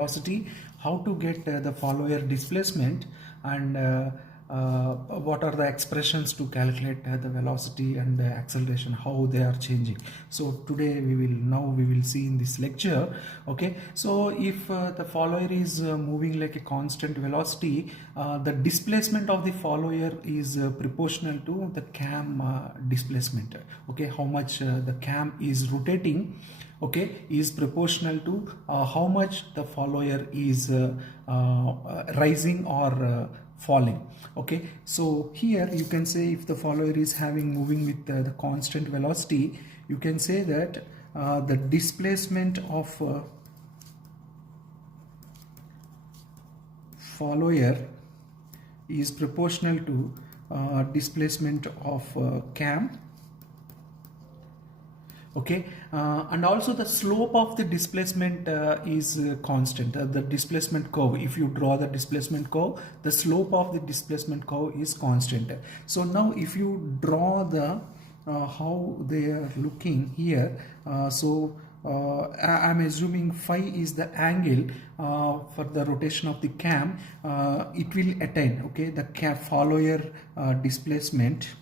velocity, how to get the follower displacement, and what are the expressions to calculate the velocity and the acceleration, how they are changing. So today we will see in this lecture. Okay, so if the follower is moving like a constant velocity, the displacement of the follower is proportional to the cam displacement. Okay, how much the cam is rotating, okay, is proportional to how much the follower is rising or falling. Okay, so here you can say if the follower is moving with the constant velocity, you can say that the displacement of follower is proportional to displacement of cam. Okay, and also the slope of the displacement is constant. The displacement curve, if you draw the displacement curve, the slope of the displacement curve is constant. So now if you draw the how they are looking here, I'm assuming phi is the angle for the rotation of the cam. It will attain, okay, the follower displacement.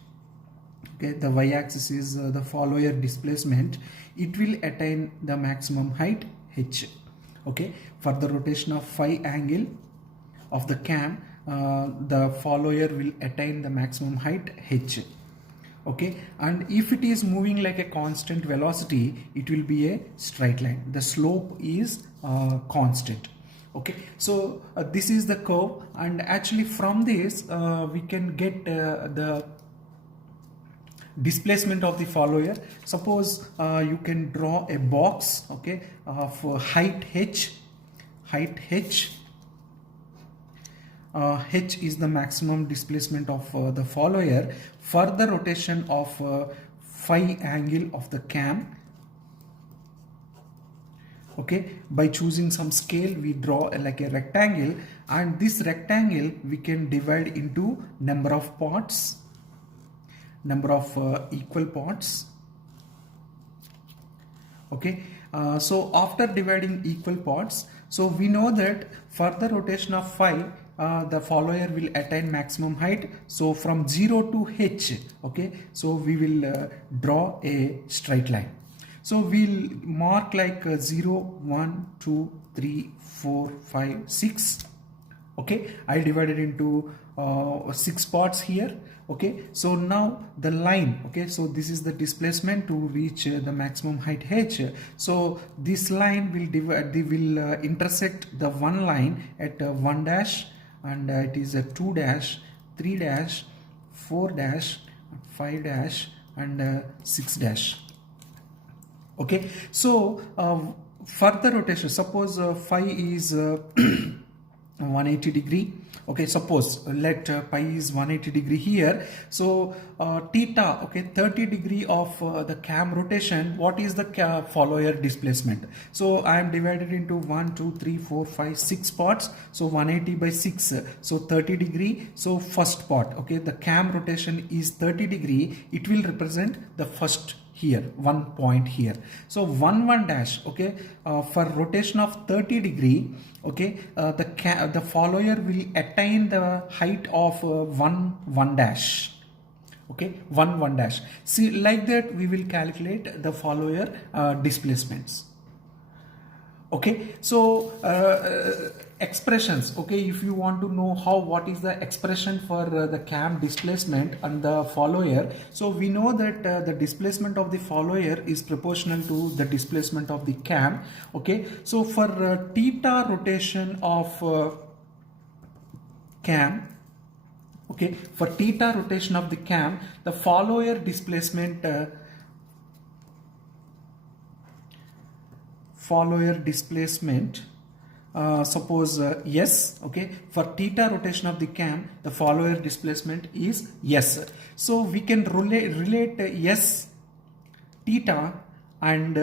Okay, the y-axis is the follower displacement. It will attain the maximum height h. Okay, for the rotation of phi angle of the cam, the follower will attain the maximum height h. Okay, and if it is moving like a constant velocity, it will be a straight line. The slope is constant. Okay, so this is the curve, and actually from this we can get the displacement of the follower. Suppose you can draw a box, okay, of height h. H is the maximum displacement of the follower for the rotation of phi angle of the cam. Okay, by choosing some scale, we draw like a rectangle, and this rectangle we can divide into number of parts, number of equal parts. Okay, so after dividing equal parts, so we know that for the rotation of phi, the follower will attain maximum height. So from 0 to h, okay, so we will draw a straight line. So we'll mark like 0, 1, 2, 3, 4, 5, 6. Okay, I divided into 6 parts here. Okay, so now the line, okay, so this is the displacement to reach the maximum height h. So this line will intersect the one line at 1 dash, and it is a 2 dash, 3 dash, 4 dash, 5 dash, and 6 dash. Okay, so for the rotation, suppose phi is 180 degree. Okay, suppose let pi is 180 degree here. So theta, okay, 30 degree of the cam rotation, what is the follower displacement? So I am divided into 1, 2, 3, 4, 5, 6 parts. So 180 by 6, so 30 degree. So first part, okay, the cam rotation is 30 degree. It will represent the first here, one point here. So 1 dash, okay, for rotation of 30 degree, okay, the follower will attain the height of 1 dash. Okay, 1 dash. See, like that we will calculate the follower displacements. Okay, so expressions, okay, if you want to know what is the expression for the cam displacement and the follower, so we know that the displacement of the follower is proportional to the displacement of the cam. Okay, so for theta rotation of cam, okay, for theta rotation of the cam, the follower displacement suppose s, okay, for theta rotation of the cam, the follower displacement is s. So we can relate s theta and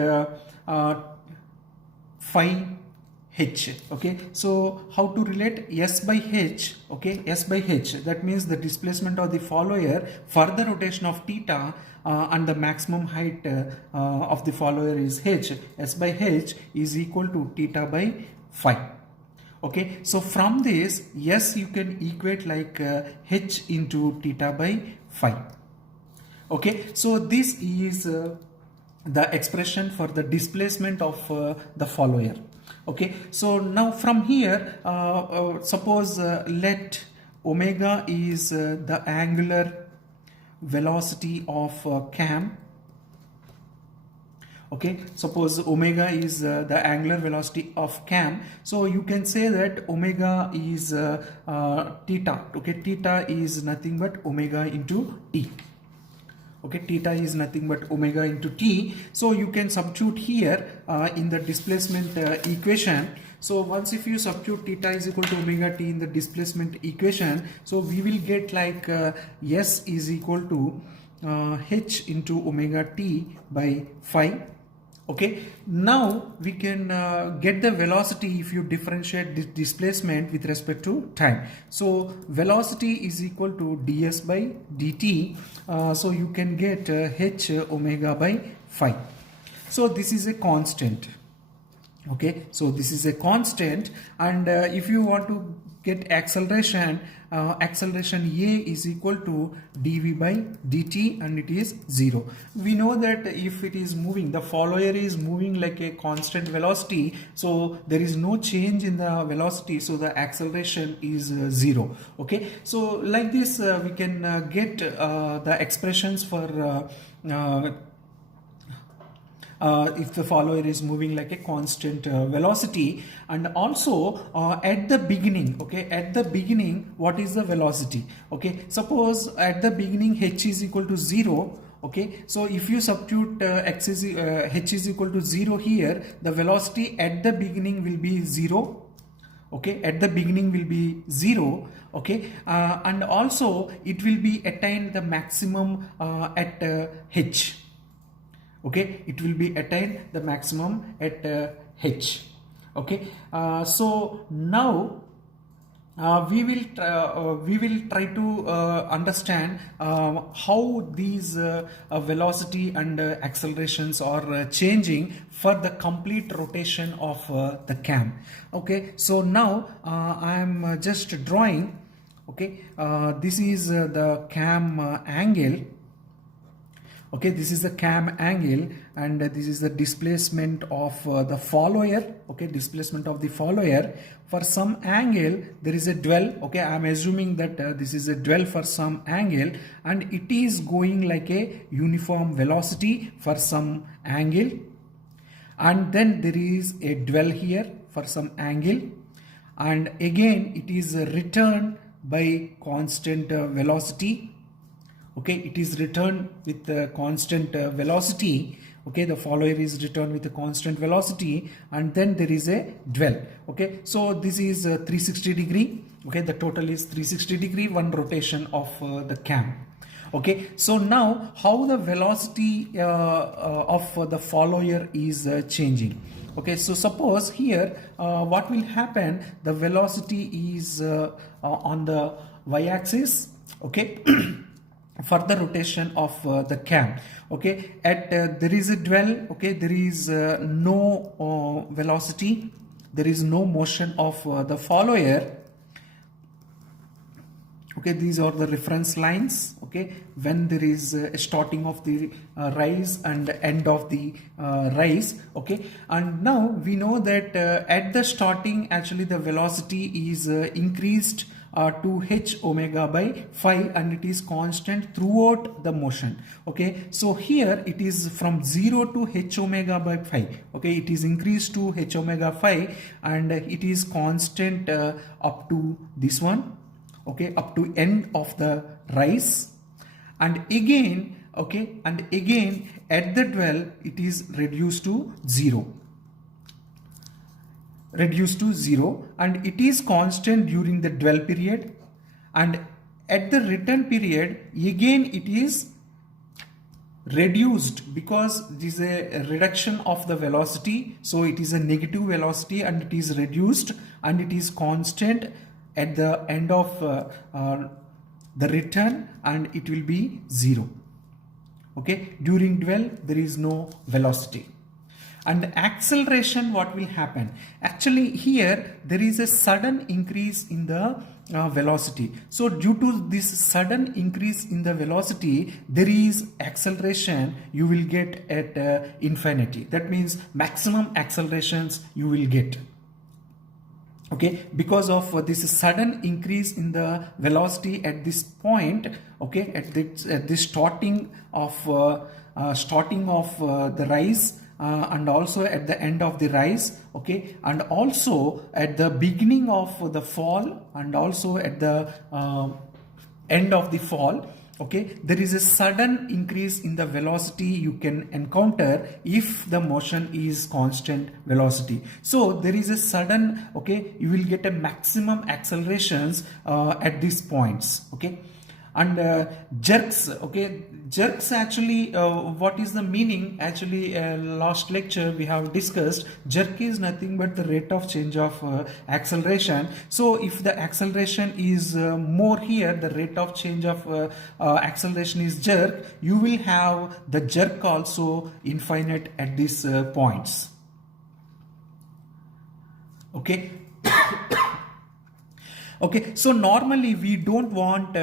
phi h. Okay, so how to relate s by h? Okay, s by h, that means the displacement of the follower for the rotation of theta and the maximum height of the follower is h. S by h is equal to theta by phi. Okay, so from this, yes, you can equate like h into theta by phi. Okay, so this is the expression for the displacement of the follower. Okay, so now from here, suppose let omega is the angular velocity of cam. Okay, suppose omega is the angular velocity of cam, so you can say that omega is theta. Okay, theta is nothing but omega into t. Okay, theta is nothing but omega into t. So you can substitute here in the displacement equation. So once if you substitute theta is equal to omega t in the displacement equation, so we will get like s is equal to h into omega t by phi. Okay, now we can get the velocity if you differentiate this displacement with respect to time. So velocity is equal to ds by dt. So you can get h omega by phi. So this is a constant. Okay, so this is a constant, and if you want to get acceleration, acceleration a is equal to dv by dt, and it is 0. We know that if it is moving, the follower is moving like a constant velocity, so there is no change in the velocity, so the acceleration is 0. Okay, so like this we can get the expressions for if the follower is moving like a constant velocity. And also at the beginning, okay, at the beginning, what is the velocity? Okay, suppose at the beginning h is equal to 0. Okay, so if you substitute h is equal to 0 here, the velocity at the beginning will be 0. Okay, at the beginning will be 0. Okay, and also it will be attained the maximum at h. Okay, it will be attained the maximum at h. Okay, so now we will try to understand how these velocity and accelerations are changing for the complete rotation of the cam. Okay, so now I am just drawing. Okay, this is the cam angle. Okay, this is the cam angle, and this is the displacement of the follower. Okay, displacement of the follower. For some angle there is a dwell. Okay, I am assuming that this is a dwell for some angle, and it is going like a uniform velocity for some angle, and then there is a dwell here for some angle, and again it is returned by constant velocity. Okay, it is returned with the constant velocity. Okay, the follower is returned with a constant velocity, and then there is a dwell. Okay, so this is 360 degree. Okay, the total is 360 degree, one rotation of the cam. Okay, so now how the velocity of the follower is changing. Okay, so suppose here what will happen, the velocity is on the y-axis. Okay. For the rotation of the cam. Okay, at there is a dwell. Okay, there is no velocity, there is no motion of the follower. Okay, these are the reference lines. Okay, when there is a starting of the rise and end of the rise. Okay, and now we know that at the starting actually the velocity is increased to h omega by phi, and it is constant throughout the motion. Okay, so here it is from 0 to h omega by phi. Okay, it is increased to h omega phi, and it is constant up to this one. Okay, up to end of the rise, and again, okay, and again at the dwell it is reduced to 0. Reduced to 0, and it is constant during the dwell period, and at the return period again it is reduced because this is a reduction of the velocity, so it is a negative velocity, and it is reduced, and it is constant at the end of the return, and it will be 0. Okay, during dwell there is no velocity. And acceleration, what will happen? Actually here there is a sudden increase in the velocity. So due to this sudden increase in the velocity, there is acceleration you will get at infinity. That means maximum accelerations you will get. Okay, because of this sudden increase in the velocity at this point, okay, at the starting of the rise, and also at the end of the rise, okay, and also at the beginning of the fall, and also at the end of the fall, okay, there is a sudden increase in the velocity you can encounter if the motion is constant velocity. So there is a sudden, okay, you will get a maximum accelerations at these points, okay. And jerks, okay, jerks actually, what is the meaning? Actually, last lecture we have discussed jerk is nothing but the rate of change of acceleration. So if the acceleration is more here, the rate of change of acceleration is jerk, you will have the jerk also infinite at these points, okay. Okay, so normally we don't want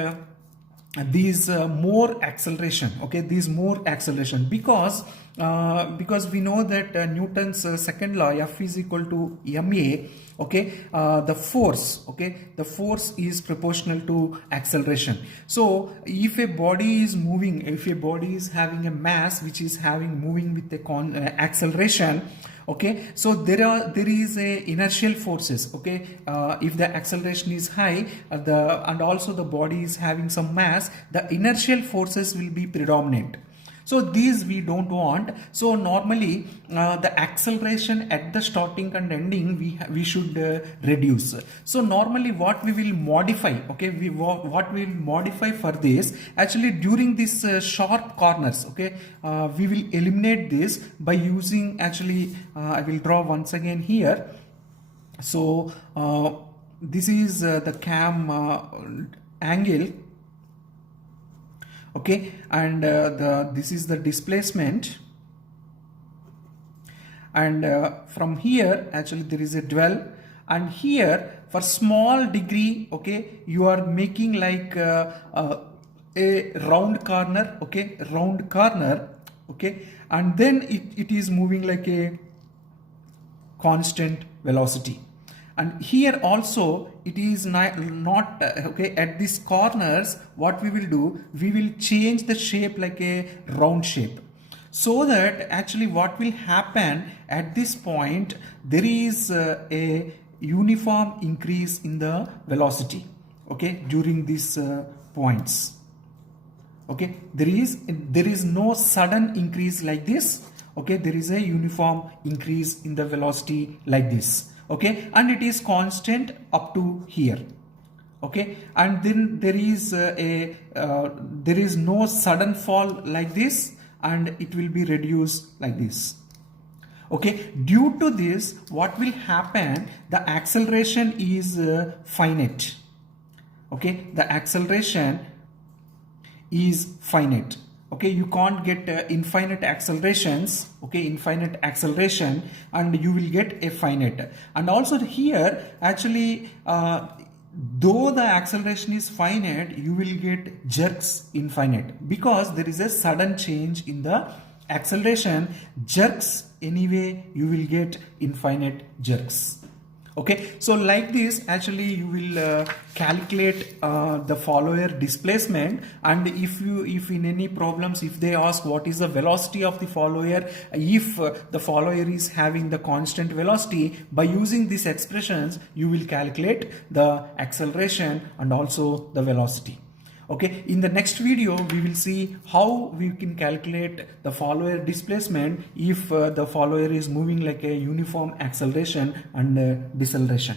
these more acceleration, okay, these more acceleration, because we know that Newton's second law, F is equal to ma, okay, the force, okay, the force is proportional to acceleration. So if a body is moving, if a body is having a mass which is moving with a acceleration, okay, so there is a inertial forces, okay, if the acceleration is high, and also the body is having some mass, the inertial forces will be predominant. So these we don't want. So normally the acceleration at the starting and ending we should reduce. So normally what we will modify, okay, what we will modify for this, actually during this sharp corners, okay, we will eliminate this by using, actually I will draw once again here. So this is the cam angle, okay, and this is the displacement, and from here actually there is a dwell, and here for small degree, okay, you are making like a round corner, okay, round corner, okay, and then it is moving like a constant velocity. And here also it is not okay, at these corners what we will do, we will change the shape like a round shape, so that actually what will happen at this point, there is a uniform increase in the velocity, okay, during these points, okay, there is no sudden increase like this, okay, there is a uniform increase in the velocity like this, okay, and it is constant up to here, okay, and then there is there is no sudden fall like this, and it will be reduced like this, okay. Due to this, what will happen, the acceleration is finite, okay, the acceleration is finite, okay, you can't get infinite accelerations, okay, infinite acceleration, and you will get a finite. And also here actually though the acceleration is finite, you will get jerks infinite, because there is a sudden change in the acceleration. Jerks anyway you will get infinite jerks, okay. So like this actually you will calculate the follower displacement, and if in any problems, if they ask what is the velocity of the follower, if the follower is having the constant velocity, by using these expressions you will calculate the acceleration and also the velocity, okay. In the next video we will see how we can calculate the follower displacement if the follower is moving like a uniform acceleration and deceleration.